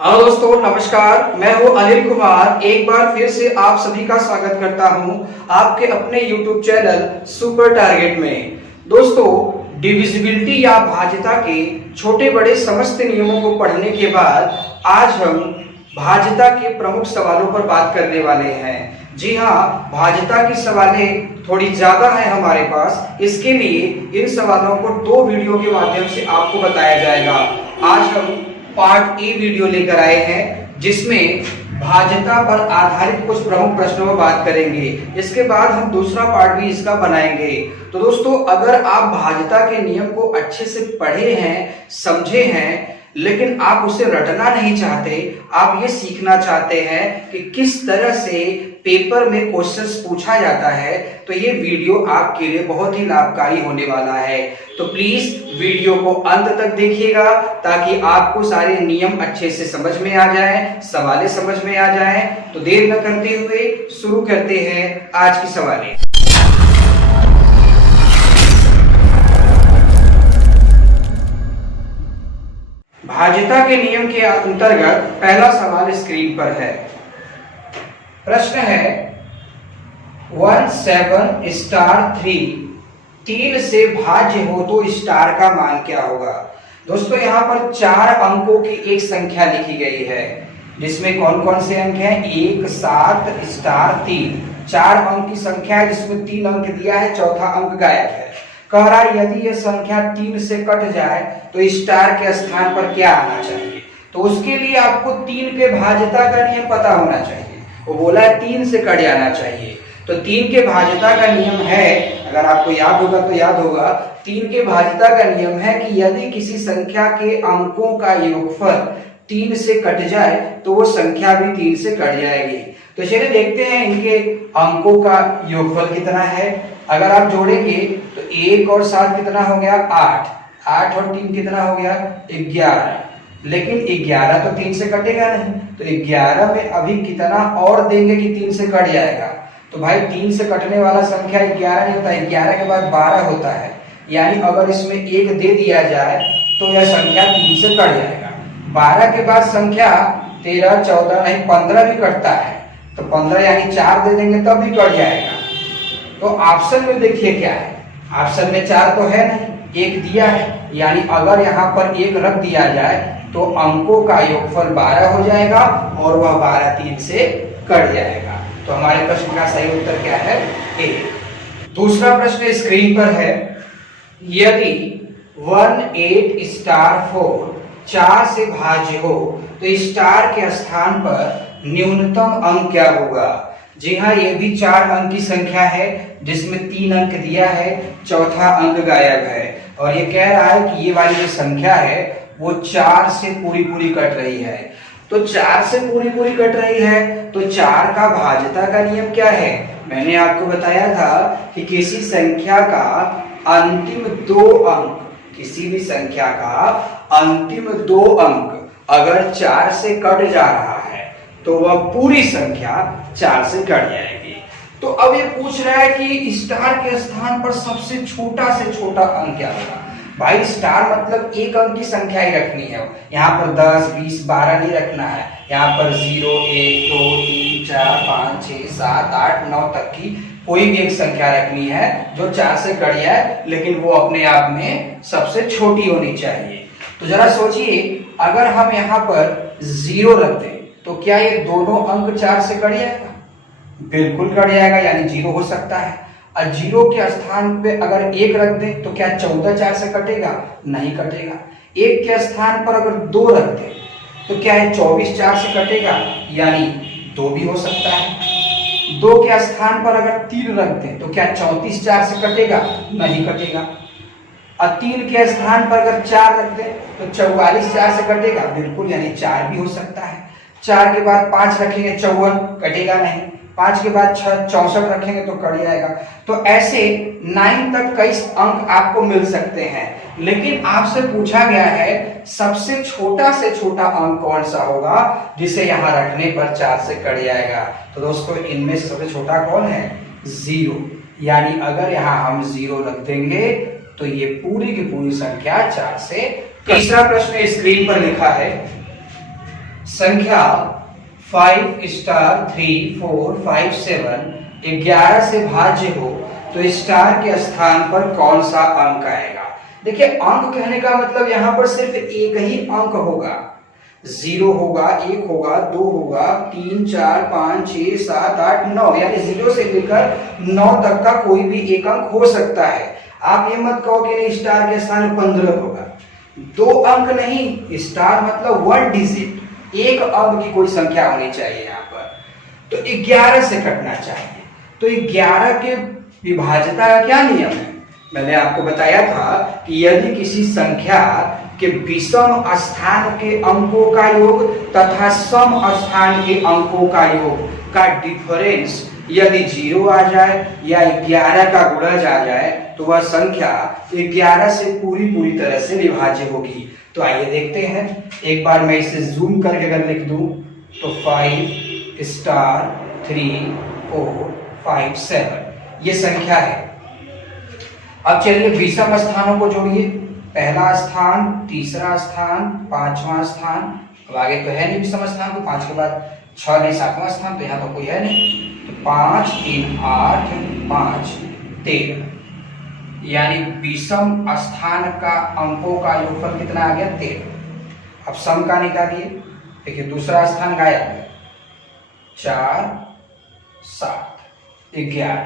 हाँ दोस्तों, नमस्कार। मैं हूँ अनिल कुमार। एक बार फिर से आप सभी का स्वागत करता हूँ आपके अपने YouTube चैनल सुपर टारगेट में। दोस्तों, डिविजिबिलिटी या भाज्यता के छोटे बड़े समस्त नियमों को पढ़ने के बाद आज हम भाज्यता के प्रमुख सवालों पर बात करने वाले हैं। जी हाँ, भाज्यता की सवालें थोड़ी ज्यादा है हमारे पास। इसके लिए इन सवालों को 2 वीडियो के माध्यम से आपको बताया जाएगा। आज हम पार्ट ए वीडियो लेकर आए हैं जिसमें भाज्यता पर आधारित कुछ प्रमुख प्रश्नों पर बात करेंगे। इसके बाद हम दूसरा पार्ट भी इसका बनाएंगे। तो दोस्तों, अगर आप भाज्यता के नियम को अच्छे से पढ़े हैं, समझे हैं, लेकिन आप उसे रटना नहीं चाहते, आप ये सीखना चाहते हैं कि किस तरह से पेपर में क्वेश्चंस पूछा जाता है, तो ये वीडियो आपके लिए बहुत ही लाभकारी होने वाला है। तो प्लीज वीडियो को अंत तक देखिएगा ताकि आपको सारे नियम अच्छे से समझ में आ जाएं, सवालें समझ में आ जाएं। तो देर न करते हुए शुरू करते हैं आज की सवालें। भाज्यता के नियम के अंतर्गत पहला सवाल स्क्रीन पर है। प्रश्न है 1 7 स्टार 3 3 से भाज्य हो तो स्टार का मान क्या होगा। दोस्तों, यहाँ पर 4 अंकों की एक संख्या लिखी गई है जिसमें कौन कौन से अंक हैं? 1 7 स्टार 3। 4 अंक की संख्या है जिसमें 3 अंक दिया है, चौथा अंक गायब है। कह रहा है यदि यह संख्या 3 से कट जाए तो स्टार के स्थान पर क्या आना चाहिए। तो उसके लिए आपको 3 के भाज्यता का नियम पता होना चाहिए। वो बोला है 3 से कट जाना चाहिए। तो 3 के भाज्यता का नियम है, अगर आपको याद होगा तो याद होगा, 3 के भाज्यता का नियम है कि यदि किसी संख्या के अंकों का योगफल 3 से कट जाए तो वो संख्या भी 3 से कट जाएगी। तो चलिए देखते हैं इनके अंकों का योगफल कितना है। अगर आप जोड़ेंगे तो 1 और 7 कितना हो गया? 8। 8 और 3 कितना हो गया? 11। लेकिन 11 तो 3 से कटेगा नहीं, तो 11 में अभी कितना और देंगे कि 3 से कट जाएगा। तो भाई 3 से कटने वाला संख्या 11 नहीं होता, 11 के बाद 12 होता है। यानी अगर इसमें 1 दे दिया जाए तो यह संख्या 3 से कट जाएगा। 12 के बाद संख्या 13 14 नहीं 15 भी कटता है, तो 15 यानी 4 दे देंगे तब भी कट जाएगा। तो ऑप्शन में देखिए क्या है, ऑप्शन में 4 तो है नहीं, 1 दिया है। यानी अगर यहाँ पर 1 रख दिया जाए तो अंकों का योगफल 12 हो जाएगा और वह 12 3 से कट जाएगा। तो हमारे प्रश्न का सही उत्तर क्या है? ए। दूसरा प्रश्न स्क्रीन पर है। यदि 1 8 स्टार 4 4 से भाज्य हो तो स्टार के स्थान पर न्यूनतम अंक क्या होगा। जी हाँ, ये भी 4 अंक की संख्या है जिसमें 3 अंक दिया है, चौथा अंक गायब है। और ये कह रहा है कि ये वाली जो संख्या है वो 4 से पूरी कट रही है। तो 4 से पूरी कट रही है तो 4 का भाज्यता का नियम क्या है? मैंने आपको बताया था कि किसी संख्या का अंतिम 2 अंक, किसी भी संख्या का अंतिम 2 अंक अगर 4 से कट जा रहा है तो वह पूरी संख्या 4 से कट जाएगी। तो अब ये पूछ रहा है कि स्टार के स्थान पर सबसे छोटा से छोटा अंक क्या होगा। भाई स्टार मतलब 1 अंक की संख्या ही रखनी है, यहाँ पर 10 20 12 नहीं रखना है। यहाँ पर 0 1 2 3 4 5 6 7 8 9 तक की कोई भी एक संख्या रखनी है जो 4 से कट जाए, लेकिन वो अपने आप में सबसे छोटी होनी चाहिए। तो जरा सोचिए, अगर हम यहाँ पर 0 रख दें तो क्या ये दोनों अंक 4 से कट जाएगा? बिल्कुल कट जाएगा, यानी 0 हो सकता है। और 0 के स्थान पे अगर 1 रख दें तो क्या 14 4 से कटेगा? नहीं कटेगा। 1 के स्थान पर अगर 2 रख दें तो क्या है 24 4 से कटेगा? यानी 2 भी हो सकता है। 2 के स्थान पर अगर 3 रख दें तो क्या 34 4 से कटेगा? नहीं कटेगा। और 3 के स्थान पर अगर 4 रख दें तो 44 4 से कटेगा? बिल्कुल, यानी 4 भी हो सकता है। 4 के बाद 5 रखेंगे 54, कटेगा नहीं। 5 के बाद 6 64 रखेंगे तो कट जाएगा। तो ऐसे 9 तक कई अंक आपको मिल सकते हैं, लेकिन आपसे पूछा गया है सबसे छोटा से छोटा अंक कौन सा होगा जिसे यहाँ रखने पर 4 से कट जाएगा। तो दोस्तों, इनमें से सबसे छोटा कौन है? 0। यानी अगर यहाँ हम 0 रख देंगे तो ये पूरी की पूरी संख्या 4 से। तीसरा प्रश्न स्क्रीन पर लिखा है। संख्या 5 स्टार 3 4 5 7 11 से भाज्य हो तो स्टार के स्थान पर कौन सा अंक आएगा। देखिए, अंक कहने का मतलब यहाँ पर सिर्फ एक ही अंक होगा। 0 होगा, 1 होगा, 2 होगा, 3 4 5 6 7 8 9, यानी 0 से लेकर 9 तक का कोई भी एक अंक हो सकता है। आप ये मत कहो कि नहीं स्टार के स्थान 15 होगा। 2 अंक नहीं, स्टार मतलब 1 डिजिट, एक अंक की कोई संख्या होनी चाहिए यहाँ पर। तो 11 से कटना चाहिए। तो 11 के विभाज्यता का क्या नियम है? मैंने आपको बताया था कि यदि किसी संख्या के विषम स्थान के अंकों का योग तथा सम स्थान के अंकों का योग का डिफरेंस यदि 0 आ जाए या 11 का गुणज आ जाए तो वह संख्या 11 से पूरी तरह से विभाज्य होगी। तो आइए देखते हैं। एक बार मैं इसे जूम करके अगर लिख दूं तो 5 स्टार 3 4 5 7 ये संख्या है। अब चलिए विषम स्थानों को जोड़िए। पहला स्थान, तीसरा स्थान, 5वां स्थान। अब आगे तो है नहीं विषम स्थान, तो 5 के बाद 6 नहीं 7वां स्थान, तो यहाँ तो कोई है नहीं। तो 5 3 8 5 13, यानी विषम स्थान का अंकों का योगफल कितना आ गया? 13। अब सम का निकालिए। देखिए दूसरा स्थान गायब है। 4 7 11,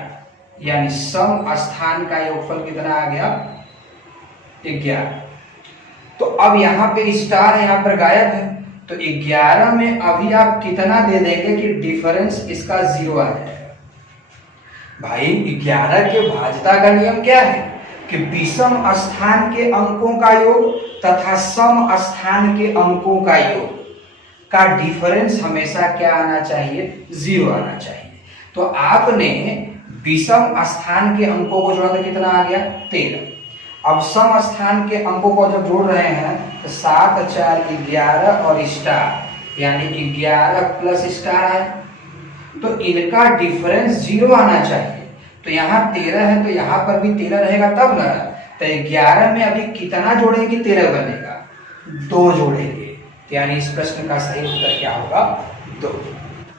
यानी सम स्थान का योगफल कितना आ गया? 11। तो अब यहाँ पे स्टार यहाँ पर गायब है, तो 11 में अभी आप कितना दे देंगे कि डिफरेंस इसका 0 आ जाएगा। भाई 11 के भाज्यता का नियम क्या है कि विषम स्थान के अंकों का योग तथा सम स्थान के अंकों का योग का डिफरेंस हमेशा क्या आना चाहिए? 0 आना चाहिए। तो आपने विषम स्थान के अंकों को जोड़ा तो कितना आ गया? 13। अब सम स्थान के अंकों को जब जोड़ रहे हैं तो 7 4 11 और स्टार, यानी 11 प्लस स्टार आए, तो इनका डिफरेंस 0 आना चाहिए। तो यहाँ 13 है तो यहाँ पर भी 13 रहेगा तब ना। तो 11 में अभी कितना जोड़ेंगे? 13 बनेगा, 2 जोड़ेंगे, यानी इस प्रश्न का सही उत्तर क्या होगा? 2।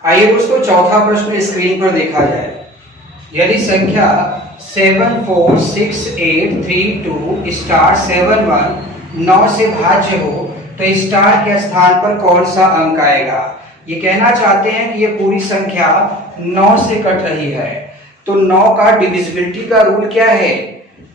आइए दोस्तों चौथा प्रश्न स्क्रीन पर देखा जाए। यदि संख्या 7 4 6 8 3 2 स्टार 7 1 9 से भाज्य हो तो स्टार के स्थान पर कौन सा अंक आएगा। ये कहना चाहते हैं कि ये पूरी संख्या 9 से कट रही है, तो 9 का डिविजिबिलिटी का रूल क्या है?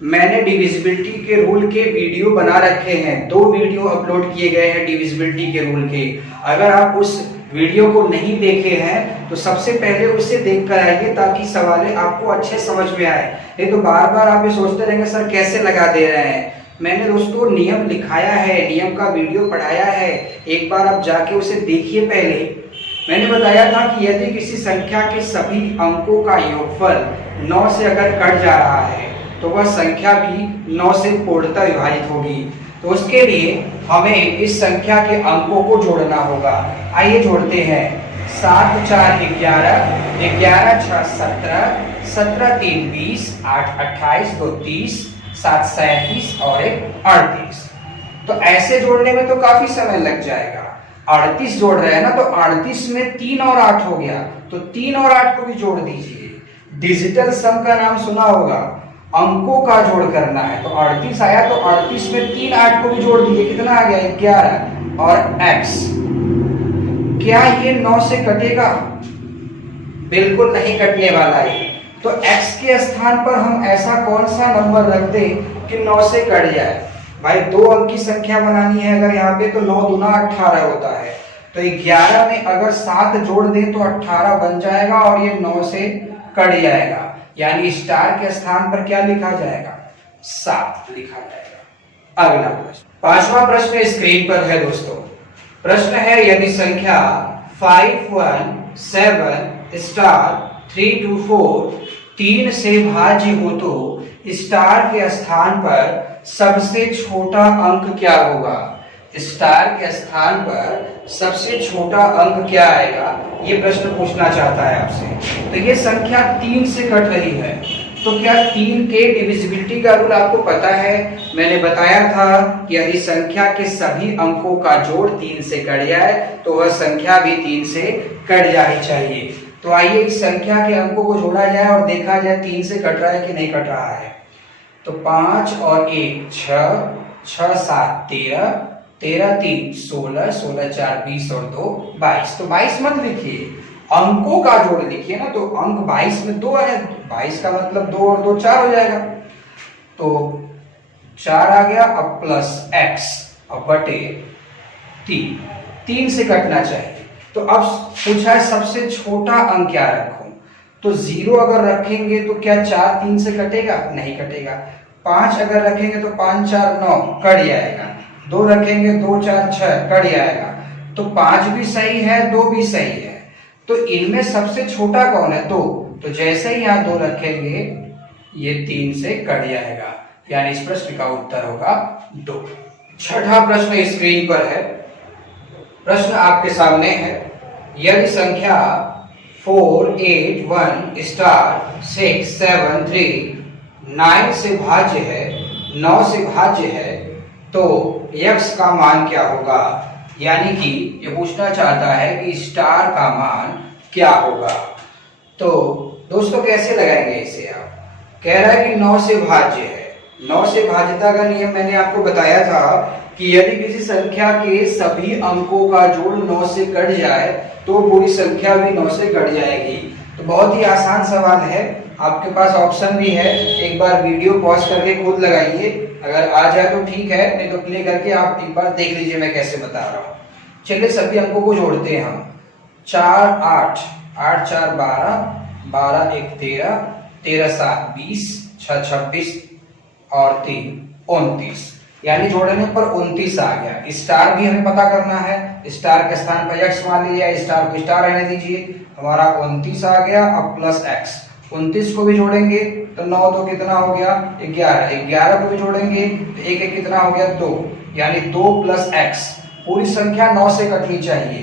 मैंने डिविजिबिलिटी के रूल के वीडियो बना रखे हैं, 2 वीडियो अपलोड किए गए हैं डिविजिबिलिटी के रूल के। अगर आप उस वीडियो को नहीं देखे हैं तो सबसे पहले उसे देख कर आइए ताकि सवाल आपको अच्छे समझ में आए। नहीं तो बार बार आप ये सोचते रहेंगे सर कैसे लगा दे रहे हैं। मैंने दोस्तों नियम लिखाया है, नियम का वीडियो पढ़ाया है, एक बार आप जाके उसे देखिए। पहले मैंने बताया था कि यदि किसी संख्या के सभी अंकों का योगफल 9 से अगर कट जा रहा है तो वह संख्या भी 9 से पूर्णतः विभाजित होगी। तो उसके लिए हमें इस संख्या के अंकों को जोड़ना होगा। आइए जोड़ते हैं। 7 4 11 11 6 17 17 3 20 8 28 2 30 7 37 और 1 38। तो ऐसे जोड़ने में तो काफी समय लग जाएगा। 38 जोड़ रहे हैं ना, तो 38 में 3 और 8 हो गया, तो 3 और 8 को भी जोड़ दीजिए। डिजिटल सम का नाम सुना होगा, अंकों का जोड़ करना है। तो 38 आया तो 38 में 3 8 को भी जोड़ दीजिए, कितना आ गया? 11 और x। क्या ये 9 से कटेगा? बिल्कुल नहीं कटने वाला है। तो x के स्थान पर हम ऐसा कौन सा नंबर रख दें कि 9 से कट जाए। भाई 2 अंक की संख्या बनानी है अगर यहाँ पे, तो 9 दूना 18 होता है। तो 11 में अगर 7 जोड़ दें तो 18 बन जाएगा और ये 9 से कट जाएगा, यानी स्टार के स्थान पर क्या लिखा जाएगा? 7 लिखा जाएगा। अगला प्रश्न, 5वां प्रश्न स्क्रीन पर है दोस्तों। प्रश्न है यदि संख्या 5 1 7 स्टार 3 2 4 3 से भाज्य हो तो स्टार के स्थान पर सबसे छोटा अंक क्या होगा? स्टार के स्थान पर सबसे छोटा अंक क्या आएगा, ये प्रश्न पूछना चाहता है आपसे। तो ये संख्या 3 से कट रही है, तो क्या 3 के डिविजिबिलिटी का रूल आपको पता है? मैंने बताया था कि यदि संख्या के सभी अंकों का जोड़ 3 से कट जाए तो वह संख्या भी 3 से कट जानी चाहिए। तो आइए इस संख्या के अंकों को जोड़ा जाए और देखा जाए 3 से कट रहा है कि नहीं कट रहा है। तो 5 और 1 6, 6 7 13, 13 3 16, 16 4 20 और 2 22। तो 22 मत लिखिए, अंकों का जोड़ लिखिए ना। तो अंक 22 में 2 है, 22 का मतलब 2 और 2 4 हो जाएगा। तो 4 आ गया, अब प्लस x अब बटे 3 से कटना चाहिए। तो अब पूछा है सबसे छोटा अंक क्या रखूं? तो 0 अगर रखेंगे तो क्या 4 3 से कटेगा? नहीं कटेगा। 5 अगर रखेंगे तो 5 4 9 कट जाएगा। 2 रखेंगे 2 4 6 कट जाएगा। तो 5 भी सही है, 2 भी सही है। तो इनमें सबसे छोटा कौन है? 2। तो जैसे ही यहाँ 2 रखेंगे ये 3 से कट जाएगा, यानी इस प्रश्न का उत्तर होगा 2। छठा प्रश्न स्क्रीन पर है। प्रश्न आपके सामने है, यदि संख्या 4 8 1 स्टार 6 7 3 9 से भाज्य है, 9 से भाज्य है, तो x का मान क्या होगा? यानी कि ये पूछना चाहता है कि स्टार का मान क्या होगा। तो दोस्तों कैसे लगाएंगे इसे? आप कह रहा है कि 9 से भाज्य है। 9 से भाज्यता का नियम मैंने आपको बताया था कि यदि किसी संख्या के सभी अंकों का जोड़ 9 से कट जाए तो पूरी संख्या भी 9 से कट जाएगी। तो बहुत ही आसान सवाल है, आपके पास ऑप्शन भी है, एक बार वीडियो पॉज करके खुद लगाइए, अगर आ जाए तो ठीक है, नहीं तो प्ले करके आप एक बार देख लीजिए मैं कैसे बता रहा हूँ। चलिए सभी अंकों को जोड़ते हैं हम। 4 8, 8 4 12, 12 1 13, 13 7 20, 6 26 और 3 29, यानी जोड़ने पर 29 आ गया। स्टार भी हमें पता करना है, स्टार के स्थान पर x मान लीजिए, स्टार को स्टार रहने दीजिए, हमारा 29 आ गया। अब प्लस x, 29 को भी जोड़ेंगे तो 9 2 कितना हो गया? 11, 11 को भी जोड़ेंगे तो 1 1 कितना हो गया? 2, यानी 2 प्लस x। पूरी संख्या 9 से कटनी चाहिए।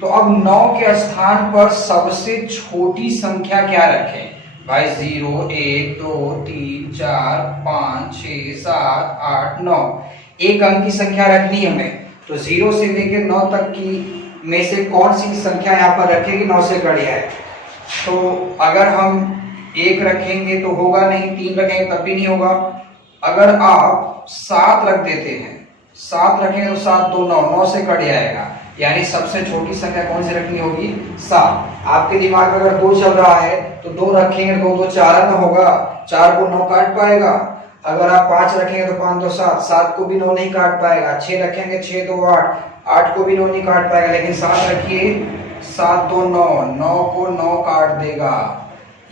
तो अब 9 के स्थान पर सबसे छोटी संख्या क्या रखें भाई? 0 1 2 3 4 5 6 7 8 9, एक अंक की संख्या रखनी है हमें। तो 0 से लेकर 9 तक की में से कौन सी संख्या यहाँ पर रखेगी 9 से कट जाए? तो अगर हम 1 रखेंगे तो होगा नहीं, 3 रखेंगे तब भी नहीं होगा। अगर आप 7 रख देते हैं, 7 रखेंगे तो 7 2 9, 9 से कट जाएगा, यानी सबसे छोटी संख्या कौन सी रखनी होगी? 7। आपके दिमाग में अगर 2 चल रहा है तो 2 रखेंगे तो 2 4 ना होगा, 4 को 9 काट पाएगा। अगर आप 5 रखेंगे तो 5 2 7, 7 को भी 9 नहीं काट पाएगा। 6 रखेंगे 6 2 8, 8 को भी 9 नहीं काट पाएगा। लेकिन 7 रखिए, 7 2 9, 9 को 9 काट देगा,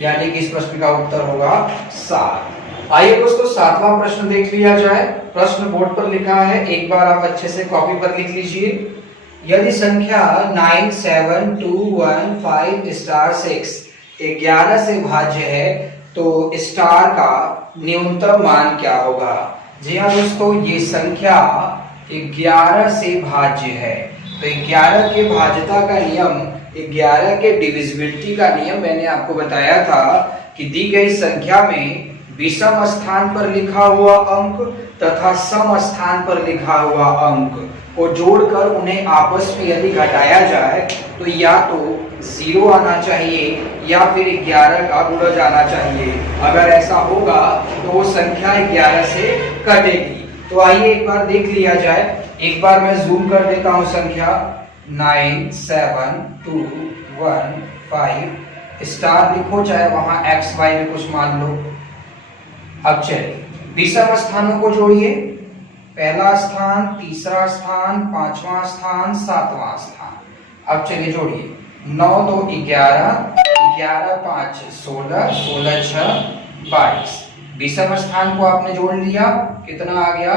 यानी कि इस प्रश्न का उत्तर होगा 7। आइए दोस्तों 7वां प्रश्न देख लिया जाए। प्रश्न बोर्ड पर लिखा है, एक बार आप अच्छे से कॉपी पर लिख लीजिए। यदि संख्या 9 7 2 1 5 स्टार 6 11 से भाज्य है तो स्टार का न्यूनतम मान क्या होगा? जी हाँ दोस्तों, ये संख्या 11 से भाज्य है। तो 11 के भाज्यता का नियम, 11 के डिविजिबिलिटी का नियम मैंने आपको बताया था कि दी गई संख्या में विषम स्थान पर लिखा हुआ अंक तथा सम स्थान पर लिखा हुआ अंक को जोड़कर उन्हें आपस में यदि घटाया जाए तो या तो 0 आना चाहिए या फिर 11 का गुणज आना चाहिए। अगर ऐसा होगा तो वो संख्या 11 से कटेगी। तो आइए एक बार देख लिया जाए। एक बार मैं जूम कर देता हूं संख्या 9 7 2 1 5 स्टार लिखो, चाहे वहां x y में कुछ मान लो। अब चलिए विषम स्थानों को जोड़िए। पहला स्थान, तीसरा स्थान, 5वां स्थान, 7वां स्थान। अब चलिए जोड़िए। 9 2 11, 11 5 16, 16 6 22। विषम स्थान को आपने जोड़ लिया, कितना आ गया?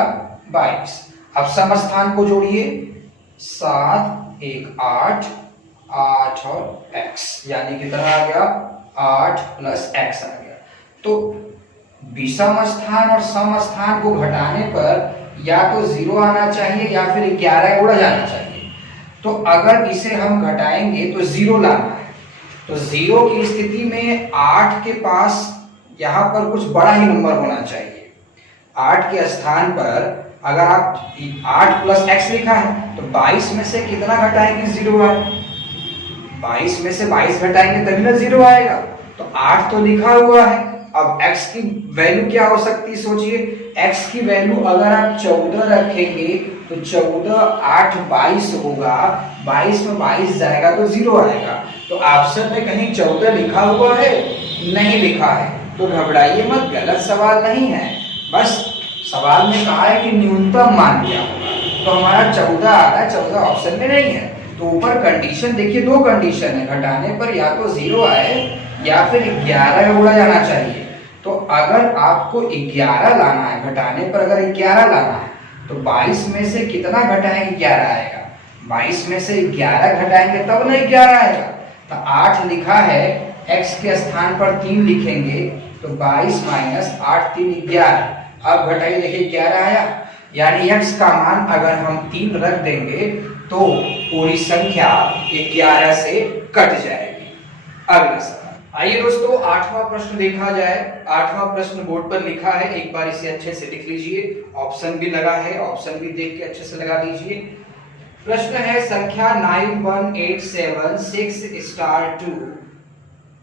22। अब सम स्थान को जोड़िए। 7 1 8, 8 और x, यानी कितना आ गया? 8 प्लस x आ गया। तो विषम स्थान और सम स्थान को घटाने पर या तो 0 आना चाहिए या फिर 11 गुणा जाना चाहिए। तो अगर इसे हम घटाएंगे तो 0 लाना है। तो 0 की स्थिति में 8 के पास यहाँ पर कुछ बड़ा ही नंबर होना चाहिए। 8 के स्थान पर अगर आप 8 प्लस x लिखा है तो 22 में से कितना घटाएंगे 0 आए, 22 में से 22 घटाएंगे तभी ना 0 आएगा। तो 8 तो लिखा हुआ है, अब x की वैल्यू क्या हो सकती है सोचिए। x की वैल्यू अगर आप 14 रखेंगे तो 14 8 22 होगा, 22 में 22 जाएगा तो 0 आएगा। तो ऑप्शन में कहीं 14 लिखा हुआ है? नहीं लिखा है, तो घबराइए मत, गलत सवाल नहीं है। बस सवाल में कहा है कि न्यूनतम मान क्या होगा, तो हमारा 14 आ रहा है, 14 ऑप्शन में नहीं है। तो ऊपर कंडीशन देखिए, दो कंडीशन है, घटाने पर या तो 0 आए या फिर 11 का गुणा जाना चाहिए। तो अगर आपको 11 लाना है, घटाने पर अगर 11 लाना है तो 22 में से कितना घटाएंगे 11 आएगा, 22 में से 11 घटाएंगे तब ना 11 आएगा। तो 8 लिखा है, x के स्थान पर 3 लिखेंगे तो 22 माइनस 8 3 11। अब घटाइए, देखिए 11 आया, यानी x का मान अगर हम 3 रख देंगे तो पूरी संख्या 11 से कट जाएगी। अगला सवाल, आइए दोस्तों 8वां प्रश्न देखा जाए। 8वां प्रश्न बोर्ड पर लिखा है, एक बार इसे अच्छे से लिख लीजिए, ऑप्शन भी लगा है, ऑप्शन भी देख के अच्छे से लगा लीजिए। प्रश्न है संख्या 91876 स्टार 2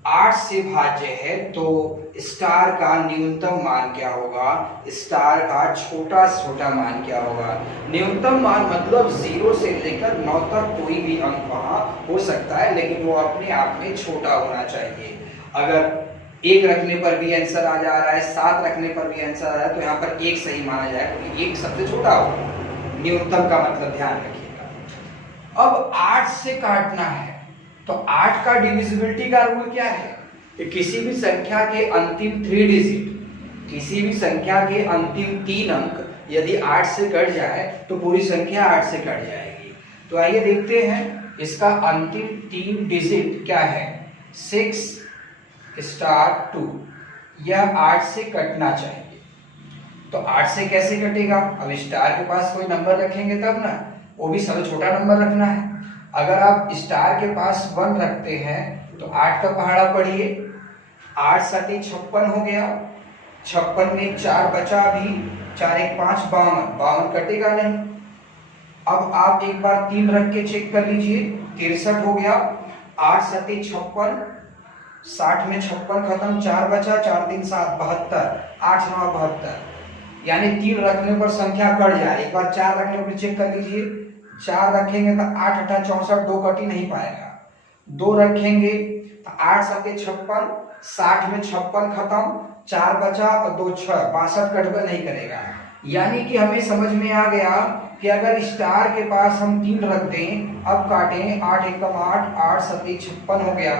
8 से भाज्य है, तो स्टार का न्यूनतम मान क्या होगा, स्टार का छोटा से छोटा मान क्या होगा। न्यूनतम मान मतलब 0 से लेकर 9 तक कोई भी अंक वहां हो सकता है, लेकिन वो अपने आप में छोटा होना चाहिए। अगर 1 रखने पर भी आंसर आ जा रहा है, 7 रखने पर भी आंसर आ रहा है, तो यहाँ पर 1 सही माना जाए, क्योंकि 1 सबसे छोटा होगा। न्यूनतम का मतलब ध्यान रखिएगा। अब 8 से काटना है, तो 8 का डिविजिबिलिटी का रूल क्या है कि किसी भी संख्या के अंतिम 3 डिजिट, किसी भी संख्या के अंतिम 3 अंक यदि 8 से कट जाए तो पूरी संख्या 8 से कट जाएगी। तो आइए देखते हैं, इसका अंतिम 3 डिजिट क्या है, 6 स्टार 2, यह 8 से कटना चाहिए। तो 8 से कैसे कटेगा, अब स्टार के पास कोई नंबर रखेंगे तब ना, वो भी सबसे छोटा नंबर रखना है। अगर आप स्टार के पास 1 रखते हैं तो 8 का पहाड़ा पढ़िए, 8 7 56 हो गया, 56 में 4 बचा, भी 4 1 5 52, 52 कटेगा नहीं। अब आप एक बार 3 रख के चेक कर लीजिए, 63 हो गया, 8 7 56, 60 में 56 खत्म, 4 बचा, 4 3 7 72, 8 9 72, यानी 3 रखने पर संख्या कट जाए। एक बार 4 रखने पर चेक कर लीजिए, 4 रखेंगे तो 8 8 64, 2 कट ही नहीं पाएगा। 2 रखेंगे तो 8 7 56, 60 में 56 खत्म, 4 बचा और 2 6, 62 कटकर नहीं करेगा। यानी कि हमें समझ में आ गया कि अगर स्टार के पास हम 3 रख दें, अब काटें, 8 1 8, 8 7 56 हो गया,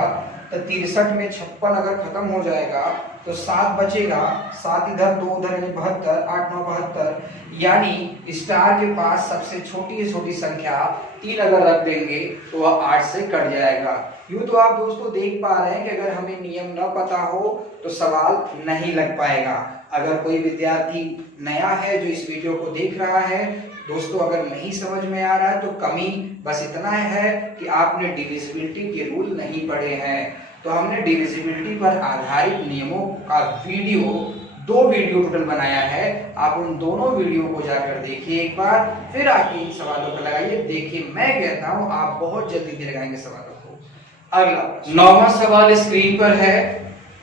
तो 63 में 56 अगर खत्म हो जाएगा तो 7 बचेगा, 7 इधर 2 उधर, यानी 72, 8 9 72। यानी स्टार के पास सबसे छोटी से छोटी संख्या 3 अगर रख देंगे तो वह 8 से कट जाएगा। यूं तो आप दोस्तों देख पा रहे हैं कि अगर हमें नियम न पता हो तो सवाल नहीं लग पाएगा। अगर कोई विद्यार्थी नया है जो इस वीडियो को देख रहा है, दोस्तों अगर नहीं समझ में आ रहा है तो कमी बस इतना है कि आपने डिविजिबिलिटी के रूल नहीं पढ़े हैं। तो हमने डिविजिबिलिटी पर आधारित नियमों का वीडियो, 2 वीडियो टोटल बनाया है। आप उन दोनों वीडियो को जाकर देखिए एक बार, फिर आके इन सवालों को लगाइए। देखिए मैं कहता हूं आप बहुत जल्दी लगाएंगे सवालों को। अगला 9वां सवाल स्क्रीन पर है।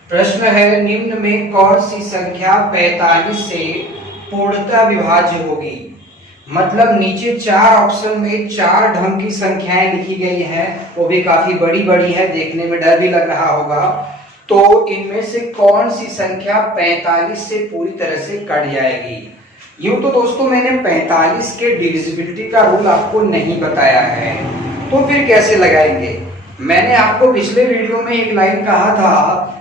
प्रश्न है, निम्न में कौन सी संख्या 45 से पूर्णतः विभाज्य होगी। मतलब नीचे 4 ऑप्शन में 4 ढंग की संख्याएं लिखी गई हैं, वो भी काफी बड़ी बड़ी है, देखने में डर भी लग रहा होगा। तो इनमें से कौन सी संख्या 45 से पूरी तरह से कट जाएगी। यूं तो दोस्तों मैंने 45 के डिविजिबिलिटी का रूल आपको नहीं बताया है, तो फिर कैसे लगाएंगे। मैंने आपको पिछले वीडियो में एक लाइन कहा था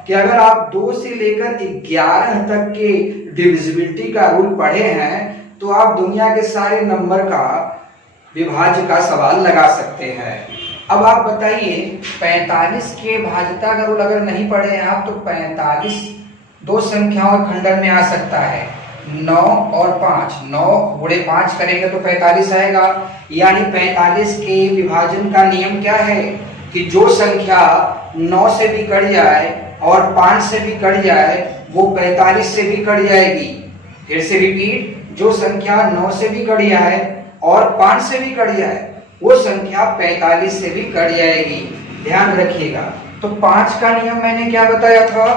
कि अगर आप 2 से लेकर 11 तक के डिविजिबिलिटी का रूल पढ़े हैं तो आप दुनिया के सारे नंबर का विभाज्य का सवाल लगा सकते हैं। अब आप बताइए 45 के भाज्यता का रूल अगर नहीं पढ़े हैं आप, तो 45 2 संख्याओं के खंडन में आ सकता है, 9 और 5, 9 गुणे 5 करेंगे तो 45 आएगा। यानी 45 के विभाजन का नियम क्या है कि जो संख्या 9 से भी कट जाए और 5 से भी कट जाए वो 45 से भी कट जाएगी। फिर से रिपीट, जो संख्या 9 से भी कट जाए और 5 से भी कट जाए वो संख्या 45 से भी कट जाएगी। ध्यान रखिएगा। तो 5 का नियम मैंने क्या बताया था,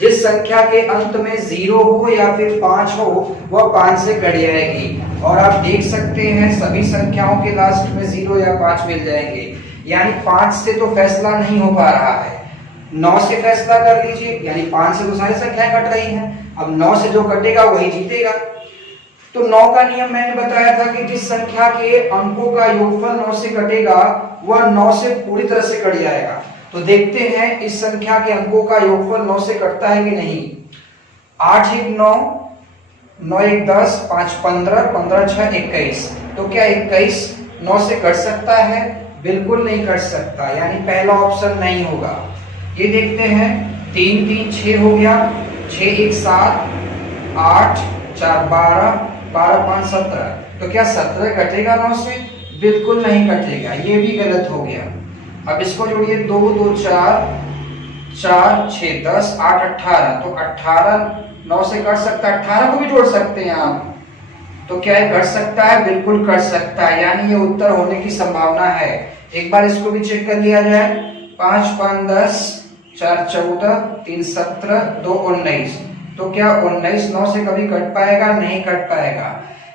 जिस संख्या के अंत में 0 हो या फिर 5 हो वह 5 से कट जाएगी। और आप देख सकते हैं सभी संख्याओं के लास्ट में 0 या 5 मिल जाएंगे, यानी 5 से तो फैसला नहीं हो पा रहा है। 9 से फैसला कर लीजिए, यानी 5 से तो सारी संख्याएं कट रही हैं, अब 9 से जो कटेगा वही जीतेगा। तो 9 का नियम मैंने बताया था कि जिस संख्या के अंकों का योगफल 9 से कटेगा वह 9 से पूरी तरह से कट जाएगा। तो देखते हैं इस संख्या के अंकों का योगफल 9 से कटता है कि नहीं। 8 1 9, 9 1 10, 5 15, 15 6 21। तो क्या 21 9 से कट सकता है? बिल्कुल नहीं कट सकता, यानी पहला ऑप्शन नहीं होगा। ये देखते हैं 3 3 6 हो गया, 6 1 7, 8 4 12, 12 5 17। तो क्या 17 कटेगा 9 से? बिल्कुल नहीं कटेगा, ये भी गलत हो गया। अब इसको जोड़िए, 2 2 4, 4 6 10, 8 18। तो 18 9 से कट सकता है, 18 को भी जोड़ सकते हैं आप। तो क्या ये कट सकता है? बिल्कुल कट सकता है, यानी ये उत्तर होने की संभावना है। एक बार इसको भी चेक कर लिया जाए। 5 5 10, 4 14, 3 17, 2 19। तो क्या 19 9 से कभी कट पाएगा? नहीं कट पाएगा,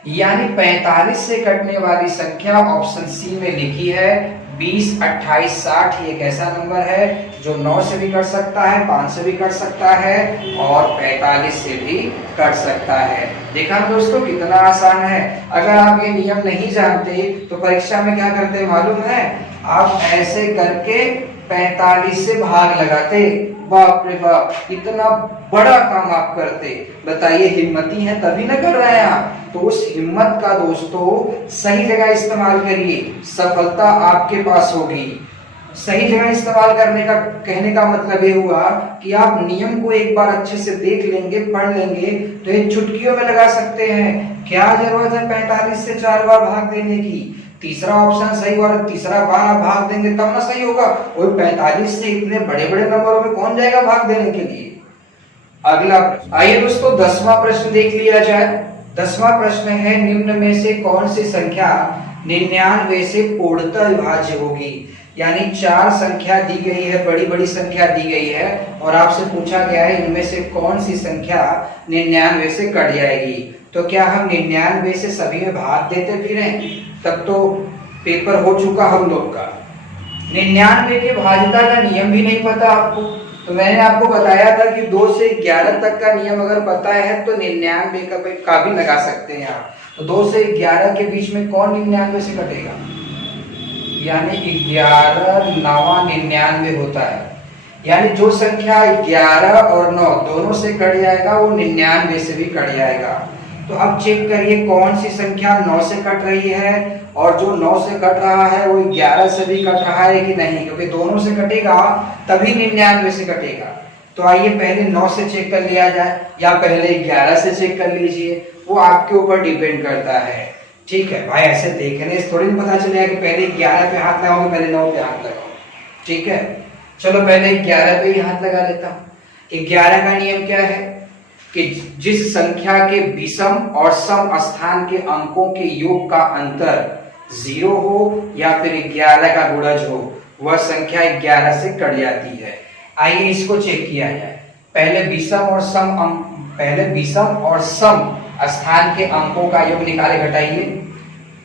यानी 45 से कटने वाली संख्या ऑप्शन सी में लिखी है 20 28 60। ये कैसा नंबर है जो 9 से भी कट सकता है, 5 से भी कट सकता है और 45 से भी कट सकता है। देखा दोस्तों कितना आसान है। अगर आप ये नियम नहीं जानते तो परीक्षा में क्या करते मालूम है, आप ऐसे करके 45 से भाग लगाते। बाप रे बाप, इतना बड़ा काम आप करते। बताइए, हिम्मती हैं तभी ना कर रहे हैं आप। तो उस हिम्मत का दोस्तों सही जगह इस्तेमाल करिए, सफलता आपके पास होगी। सही जगह इस्तेमाल करने का कहने का मतलब ये हुआ कि आप नियम को एक बार अच्छे से देख लेंगे, पढ़ लेंगे तो ये चुटकियों में लगा सकते हैं। क्या जरूरत है 45 से 4 बार भाग देने की? तीसरा ऑप्शन सही और तीसरा बार आप भाग देंगे तब ना सही होगा। वो 45 से इतने बड़े बड़े नंबरों में कौन जाएगा भाग देने के लिए। अगला प्रश्न, आइए दोस्तों 10वां प्रश्न देख लिया जाए। 10वां प्रश्न है, निम्न में से कौन सी संख्या 99 से पूर्णतः विभाज्य होगी। यानी 4 संख्या दी गई है, बड़ी बड़ी संख्या दी गई है और आपसे पूछा गया है इनमें से कौन सी संख्या 99 से कट जाएगी। तो क्या हम 99 से सभी में भाग देते फिरें? तब तो पेपर हो चुका हम लोग का। 99 के भाज्यता का नियम भी नहीं पता आपको, तो मैंने आपको बताया था कि 2 से 11 तक का नियम अगर पता है तो 99 का भी लगा सकते हैं आप। तो 2 से 11 के बीच में कौन 99 से कटेगा? यानी 11 9 99 होता है, यानी जो संख्या 11 और 9 दोनों से कट जाएगा वो 99 से भी कट जाएगा। तो अब चेक करिए कौन सी संख्या 9 से कट रही है और जो 9 से कट रहा है वो 11 से भी कट रहा है कि नहीं, क्योंकि दोनों से कटेगा तभी 99 से कटेगा। तो आइए पहले 9 से चेक कर लिया जाए या पहले 11 से चेक कर लीजिए, वो आपके ऊपर डिपेंड करता है। ठीक है भाई, ऐसे देखने से थोड़ी पता चलेगा कि पहले 11 पे हाथ लगाओगे पहले 9 पे हाथ लगाओ। ठीक है, चलो पहले 11 पे ही हाथ लगा लेता हूं। 11 का नियम क्या है कि जिस संख्या के विषम और सम स्थान के अंकों के योग का अंतर 0 हो या फिर 11 का गुणज हो वह संख्या 11 से कट जाती है। आइए इसको चेक किया जाए। पहले विषम और सम स्थान के अंकों का योग निकाले, घटाइए।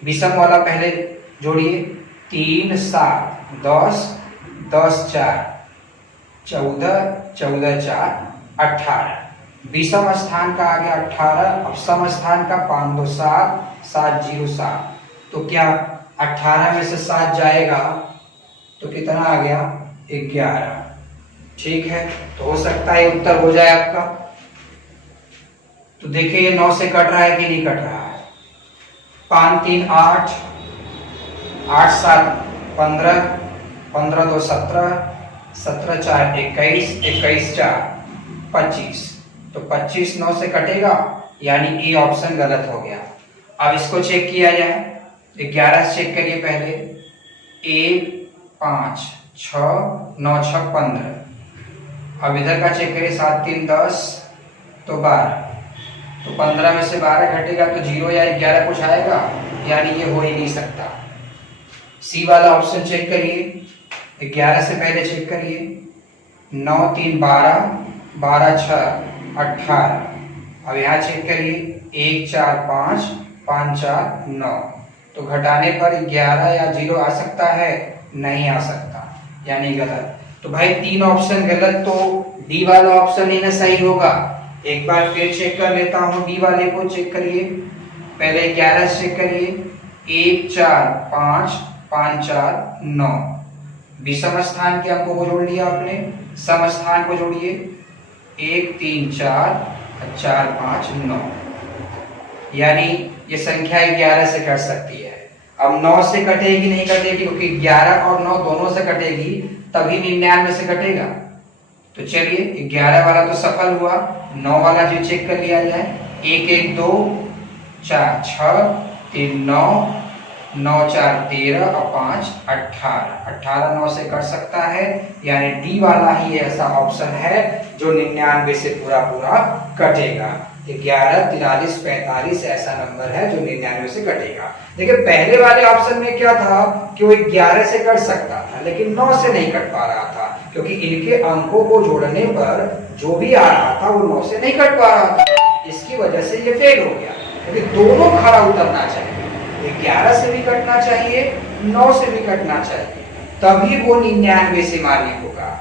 विषम वाला पहले जोड़िए, 3 7 10, 10 4 14, 14 4 18। विषम स्थान का आ गया 18, अब सम स्थान का 5 2 7, 7 0 7। तो क्या 18 में से 7 जाएगा तो कितना आ गया? 11। ठीक है, तो हो सकता है उत्तर हो जाए आपका। तो देखिए ये 9 से कट रहा है कि नहीं कट रहा है। 5 3 8, 8 7 15, 15 2 17, 17 4 21, 21 4 25। तो 25 9 से कटेगा, यानी ए ऑप्शन गलत हो गया। अब इसको चेक किया जाए। 11 से चेक करिए पहले। 1 5 6 9 6 15। अब इधर का चेक करिए, 7 3 10 तो 12, तो 15 में से 12 घटेगा तो 0 या 11 कुछ आएगा, यानी ये हो ही नहीं सकता। सी वाला ऑप्शन चेक करिए, 11 से पहले चेक करिए, 9 3 12, 12 6 18। अब यहाँ चेक करिए, 1 4 5, 5 4 9, तो घटाने पर 11 या 0 आ सकता है? नहीं आ सकता, यानी गलत। तो भाई 3 ऑप्शन गलत, तो डी वाला ऑप्शन ही ना सही होगा। एक बार फिर चेक कर लेता हूँ, डी वाले को चेक करिए, पहले 11 चेक करिए, 1 4 5, 5 4 9, विषम स्थान के अंकों को जोड़ लिया आपने, सम स्थान को जोड़िए, 1 3 4 4 5 9, यानी ये संख्या 11 से कट सकती है। अब 9 से कटेगी नहीं कटेगी, क्योंकि 11 और 9 दोनों से कटेगी तभी 99 से कटेगा। तो चलिए 11 वाला तो सफल हुआ, 9 वाला जो चेक कर लिया जाए, 1 1 2 4 6 3 9, 9 4 13 और 5 18, 18 9 से कट सकता है, यानी डी वाला ही ऐसा ऑप्शन है जो 99 से पूरा पूरा कटेगा। 11 43 45 ऐसा नंबर है जो 99 से कटेगा। देखिए पहले वाले ऑप्शन में क्या था कि वो 11 से कट सकता था, लेकिन 9 से नहीं कट पा रहा था, क्योंकि इनके अंकों को जोड़ने पर जो भी आ रहा था वो 9 से नहीं कट पा रहा था। इसकी वजह से ये फेल हो गया, क्योंकि दोनों खड़ा उतरना चाहिए, 11 से भी कटना चाहिए, 9 से भी कटना चाहिए, तभी वो 99 से मान्य होगा।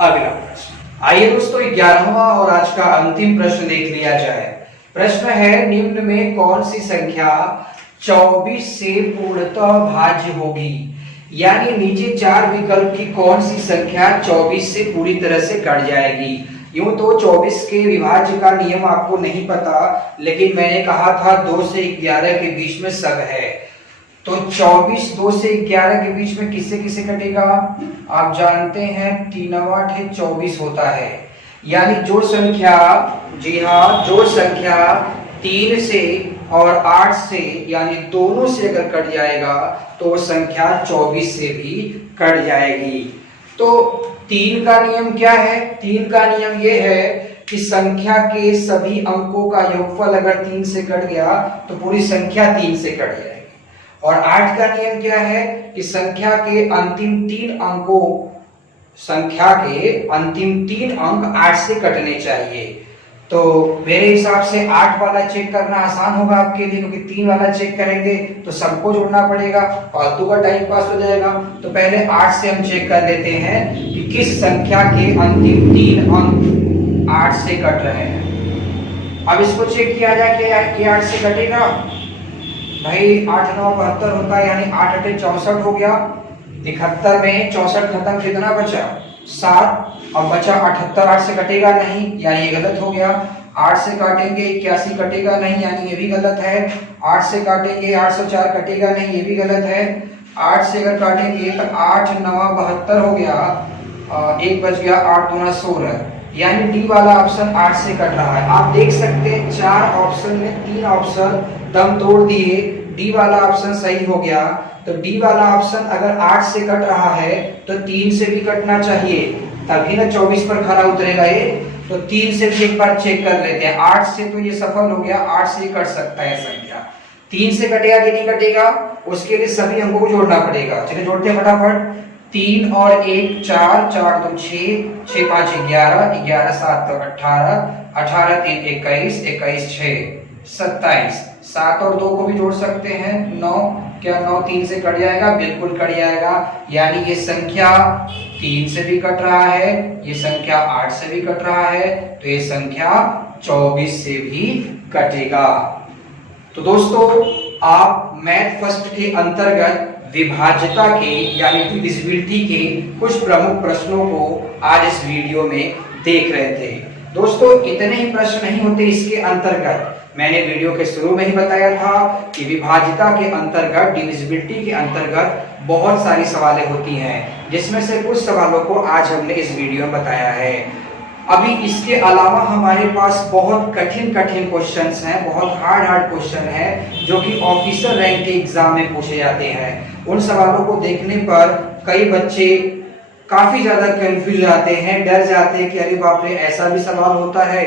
अगला प्रश्न, आइए दोस्तों 11वां और आज का अंतिम प्रश्न देख लिया जाए। प्रश्न है, निम्न में कौन सी संख्या 24 से पूर्णतः भाज्य होगी? यानी नीचे 4 विकल्प की कौन सी संख्या 24 से पूरी तरह से कट जाएगी? यूं तो 24 के विभाज्य का नियम आपको नहीं पता, लेकिन मैंने कहा था 2 से 11 के बीच में सब है, तो 24 2 से 11 के बीच में किससे किससे कटेगा? आप जानते हैं 3 8 24 होता है, यानी जो संख्या, जी हाँ, जो संख्या 3 से और 8 से यानी दोनों से अगर कट जाएगा तो वो संख्या 24 से भी कट जाएगी। तो 3 का नियम क्या है? 3 का नियम ये है कि संख्या के सभी अंकों का योगफल अगर 3 से कट गया तो पूरी संख्या 3 से कट जाएगी। और 8 का नियम क्या है कि संख्या के अंतिम 3 अंकों, संख्या के अंतिम 3 अंक 8 से कटने चाहिए। तो मेरे हिसाब से 8 वाला चेक करना आसान होगा आपके लिए, क्योंकि 3 वाला चेक करेंगे तो सबको जोड़ना पड़ेगा, फालतू का टाइम पास हो जाएगा। तो पहले 8 से हम चेक कर लेते हैं कि किस संख्या के अंतिम 3 अंक 8 से कट रहे हैं। अब इसको चेक किया जाए कि 8 से कटेगा। भाई 8 9 72 होता है, यानी 8 8 64 हो गया। 71 में 64 खत्म, कितना बचा? 7, और बचा 78, 8 से कटेगा नहीं, यानी ये गलत हो गया। 8 से काटेंगे 81 कटेगा नहीं, यानी ये भी गलत है। 8 से काटेंगे 804 कटेगा नहीं, ये भी गलत है। 8 से अगर काटेंगे तो 8 9 72 हो गया, 1 बच गया, 8 दूना 16, यानी डी वाला ऑप्शन 8 से कट रहा है। आप देख सकते हैं 4 ऑप्शन में 3 ऑप्शन दम तोड़ दिए, डी वाला ऑप्शन सही हो गया। तो डी वाला ऑप्शन अगर 8 से कट रहा है तो 3 से भी कटना चाहिए, तभी ना 24 पर खरा उतरेगा ये। तो 3 से भी एक बार चेक कर लेते हैं। 8 से तो ये सफल हो गया, 8 से कट सकता है संख्या। 3 से कटेगा कि नहीं कटेगा, उसके लिए सभी अंकों को जोड़ना पड़ेगा। चलिए जोड़ते हैं फटाफट। 3 और 1 4, 4 2 6, 6 5 11, 11 7 तो 18, 18 3 21, 21 6 27, 7 और 2 को भी जोड़ सकते हैं 9। क्या 9 3 से कट जाएगा? बिल्कुल कट जाएगा, यानी ये संख्या 3 से भी कट रहा है, ये संख्या 8 से भी कट रहा है, तो ये संख्या 24 से भी कटेगा। तो दोस्तों आप मैथ फर्स्ट के अंतर्गत विभाज्यता के यानी डिविजिबिलिटी के कुछ प्रमुख प्रश्नों को आज इस वीडियो में देख रहे थे। दोस्तों इतने ही प्रश्न नहीं होते इसके अंतर्गत, मैंने वीडियो के शुरू में ही बताया था कि विभाज्यता के अंतर्गत, डिविजिबिलिटी के अंतर्गत बहुत सारी सवालें होती हैं, जिसमें से कुछ सवालों को आज हमने इस वीडियो में बताया है। अभी इसके अलावा हमारे पास बहुत कठिन क्वेश्चंस हैं, बहुत हार्ड क्वेश्चन हैं, जो कि ऑफिसर रैंक के एग्जाम में पूछे जाते हैं। उन सवालों को देखने पर कई बच्चे काफी ज्यादा कंफ्यूज जाते हैं, डर जाते हैं कि अरे बाप रे ऐसा भी सवाल होता है।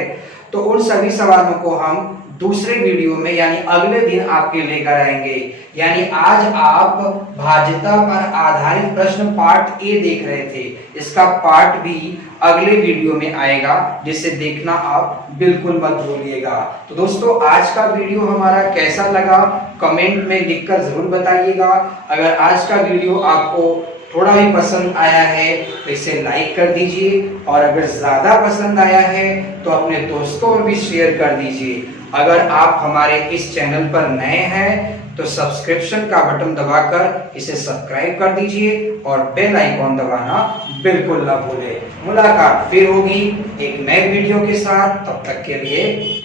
तो उन सभी सवालों को हम दूसरे वीडियो में यानी अगले दिन आपके लेकर आएंगे। यानी आज आप भाज्यता पर आधारित प्रश्न पार्ट ए देख रहे थे, इसका पार्ट बी अगले वीडियो में आएगा, जिसे देखना आप बिल्कुल मत भूलिएगा। तो दोस्तों आज का वीडियो हमारा कैसा लगा कमेंट में लिखकर जरूर बताइएगा। अगर आज का वीडियो आपको थोड़ा भी पसंद आया है तो इसे लाइक कर दीजिए, और अगर ज्यादा पसंद आया है तो अपने दोस्तों में भी शेयर कर दीजिए। अगर आप हमारे इस चैनल पर नए हैं तो सब्सक्रिप्शन का बटन दबाकर इसे सब्सक्राइब कर दीजिए और बेल आइकॉन दबाना बिल्कुल ना भूलें। मुलाकात फिर होगी एक नए वीडियो के साथ, तब तक के लिए